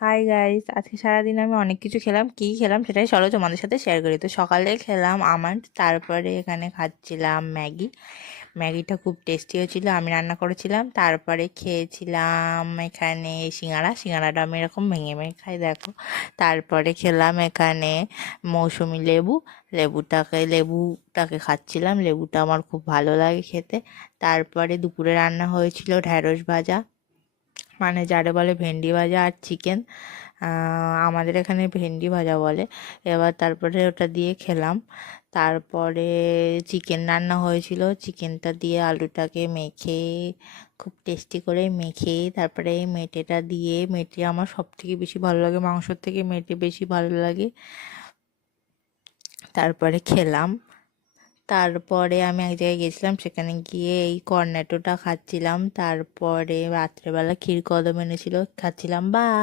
Hi guys, আজকে সারাদিন আমি অনেক কিছু খেলাম। কি খেলাম সেটাই চলো তোমাদের সাথে শেয়ার করি। তো সকালে খেলাম আমন্ড, তারপরে এখানে খাচ্ছিলাম ম্যাগি। ম্যাগিটা খুব টেস্টি হয়েছিল, আমি রান্না করেছিলাম। তারপরে খেয়েছিলাম এখানে সিঙ্গারাটা আমি এরকম ভেঙে ভেঙে খাই, দেখো। তারপরে খেলাম এখানে মৌসুমি লেবুটাকে খাচ্ছিলাম। লেবুটা আমার খুব ভালো লাগে খেতে। তারপরে দুপুরে রান্না হয়েছিল ঢ্যাঁড়স ভাজা, মানে যারে বলে ভেন্ডি ভাজা, আর চিকেন। আমাদের এখানে ভেন্ডি ভাজা বলে। এবার তারপরে ওটা দিয়ে খেলাম। তারপরে চিকেন রান্না হয়েছিল, চিকেনটা দিয়ে আলুটাকে মেখে, খুব টেস্টি করে মেখে, তারপরে এই মেটেটা দিয়ে, মেটে আমার সব থেকে বেশি ভালো লাগে, মাংসর থেকে মেটে বেশি ভালো লাগে। তারপরে খেলাম। তারপরে আমি এক জায়গায় গেছিলাম, সেখানে গিয়ে এই কর্নেটোটা খাচ্ছিলাম। তারপরে রাত্রেবেলা ক্ষীর কদম এনেছিল, খাচ্ছিলাম। বা